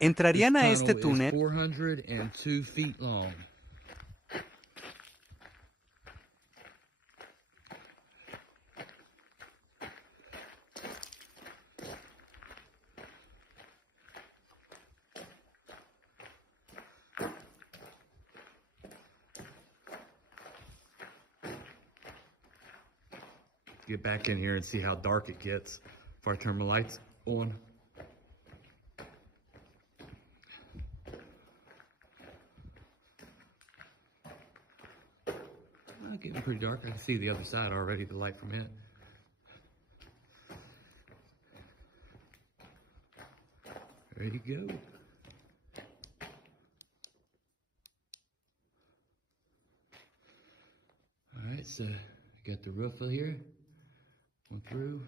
¿Entrarían a This este tunnel is túnel? 402 feet long. Get back in here and see how dark it gets before I turn my lights on. Well, it's getting pretty dark. I can see the other side already, the light from it. Ready to go. All right, so got the roof here, went through.